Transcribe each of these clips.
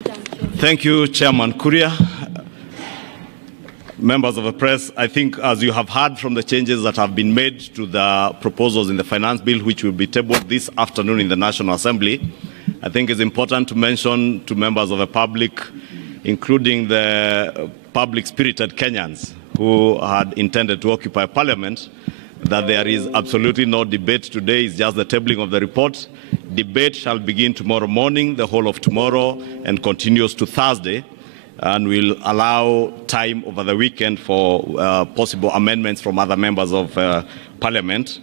Thank you, Chairman Kuria. Members of the press, I think as you have heard from the changes that have been made to the proposals in the finance bill, which will be tabled this afternoon in the National Assembly, I think it's important to mention to members of the public, including the public-spirited Kenyans who had intended to occupy Parliament, that there is absolutely no debate today. It's just the tabling of the report. Debate shall begin tomorrow morning, the whole of tomorrow, and continues to Thursday, and will allow time over the weekend for possible amendments from other members of Parliament.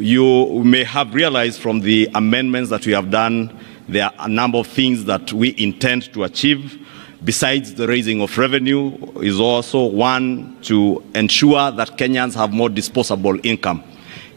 You may have realized from the amendments that we have done, there are a number of things that we intend to achieve. Besides the raising of revenue, is also one to ensure that Kenyans have more disposable income.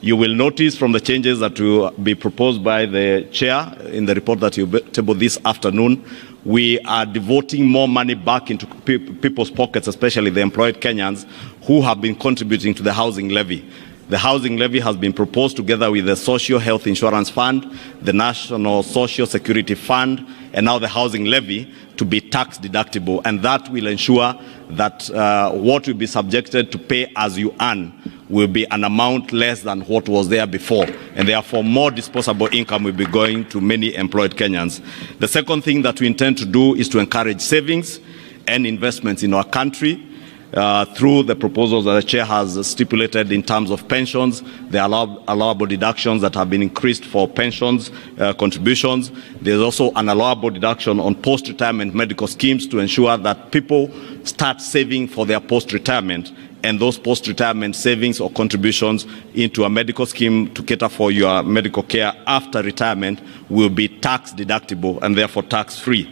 You will notice from the changes that will be proposed by the chair in the report that you table this afternoon, we are devoting more money back into people's pockets, especially the employed Kenyans who have been contributing to the housing levy. The housing levy has been proposed together with the Social Health Insurance Fund, the National Social Security Fund, and now the housing levy to be tax deductible. And that will ensure that what will be subjected to pay as you earn will be an amount less than what was there before. And therefore, more disposable income will be going to many employed Kenyans. The second thing that we intend to do is to encourage savings and investments in our country. Through the proposals that the chair has stipulated in terms of pensions, the allowable deductions that have been increased for pensions contributions. There's also an allowable deduction on post-retirement medical schemes to ensure that people start saving for their post-retirement, and those post-retirement savings or contributions into a medical scheme to cater for your medical care after retirement will be tax deductible and therefore tax-free.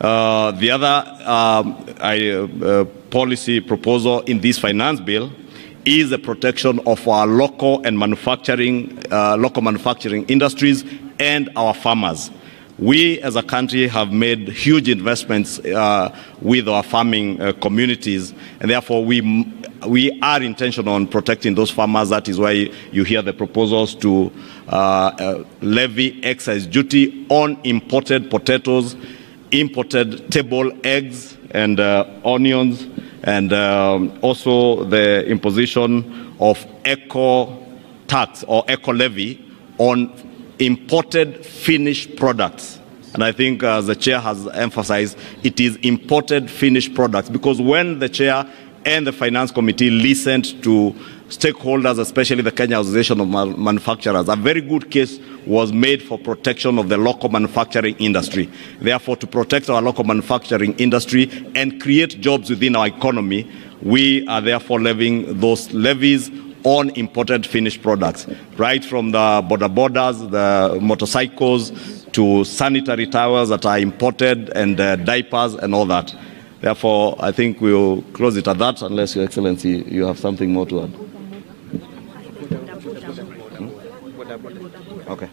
The other policy proposal in this finance bill is the protection of our local manufacturing industries and our farmers. We as a country have made huge investments with our farming communities, and therefore we are intentional on protecting those farmers. That is why you hear the proposals to levy excise duty on imported potatoes, imported table eggs and onions, and also the imposition of eco tax or eco levy on imported finished products. And I think, as the chair has emphasized, it is imported finished products, because when the chair and the finance committee listened to stakeholders, especially the Kenya Association of Manufacturers, a very good case was made for protection of the local manufacturing industry. Therefore, to protect our local manufacturing industry and create jobs within our economy, we are therefore levying those levies on imported finished products, right from the borders, the motorcycles, to sanitary towels that are imported, and diapers and all that. Therefore, I think we'll close it at that, unless, Your Excellency, you have something more to add. Okay.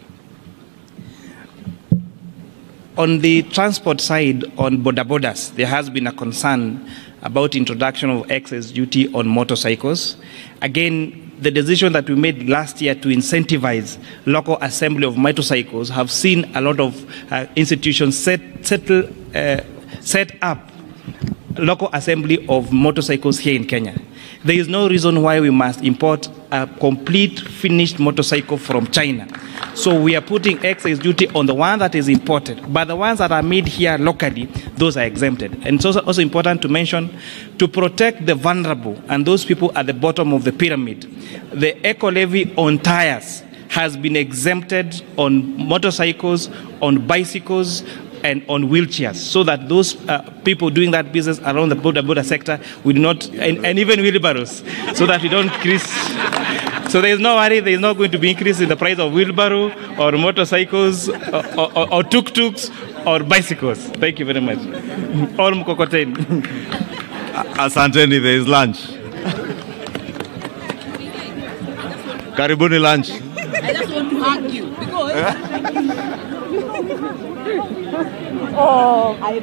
On the transport side, on borders, there has been a concern about introduction of excess duty on motorcycles. Again, the decision that we made last year to incentivize local assembly of motorcycles have seen a lot of institutions set up local assembly of motorcycles here in Kenya. There is no reason why we must import a complete finished motorcycle from China. So we are putting excise duty on the one that is imported, but the ones that are made here locally, those are exempted. And it's also important to mention, to protect the vulnerable and those people at the bottom of the pyramid, the eco levy on tires has been exempted on motorcycles, on bicycles, and on wheelchairs, so that those people doing that business around the border sector will not, and even wheelbarrows, so that we don't increase. So there is no worry, there is not going to be increase in the price of wheelbarrow or motorcycles or tuk-tuks or bicycles. Thank you very much. Or mkokoteni. Asanteni, there is lunch. Karibuni lunch. I just want to hug you because I